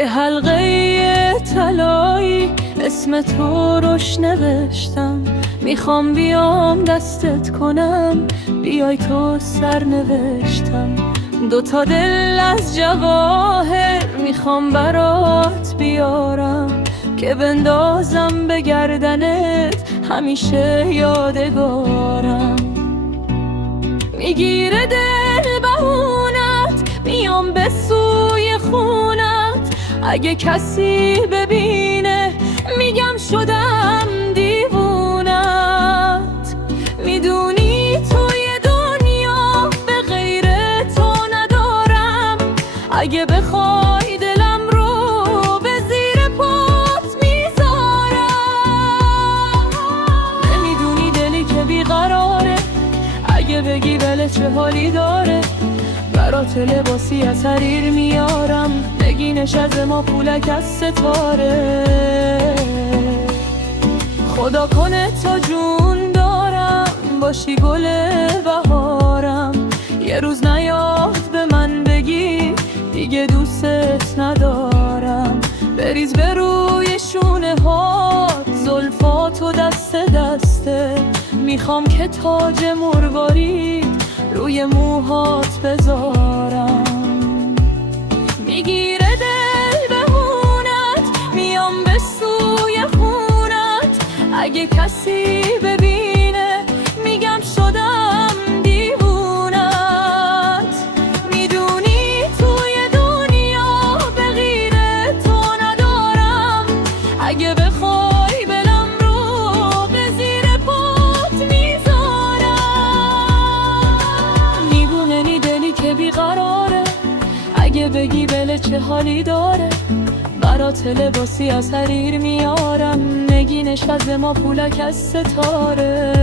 یه حلقه طلایی اسم تو روش نوشتم. میخوام بیام دستت کنم، بیای تو سر نوشتم. 2 تا دل از جواهر میخوام برات بیارم، که بندازم به گردنت همیشه یادگارم. میگیره دل بهونت، میام به سوی خونت. اگه کسی ببینه میگم شدم دیوونت. میدونی توی دنیا به غیر تو ندارم. اگه بخوای دلم رو به زیر پات میذارم. نمیدونی دلی که بیقراره، اگه بگی بله چه حالی داره. برات لباسی از حریر میارم، نگینش از ما پولک از ستاره. خدا کنه تا جون دارم باشی گل بهارم. یه روز نیاد به من بگی دیگه دوستت ندارم. بریز به روی شونه هات زلفاتو دست دسته. میخوام که تاج مروارید روی موهات بذارم. میگیره دل بهونت، میام به سوی خونت. اگه کسی ببینه میگم شدم دیوونت. میدونی توی دنیا به غیر تو ندارم. اگه بخوای بلم رو به زیر پات میذارم. میگونه نی دلی که بیقراره، اگه بگی بله چه حالی داره. برات لباسی از حریر میارم، نگینش از ما پولک از ستاره.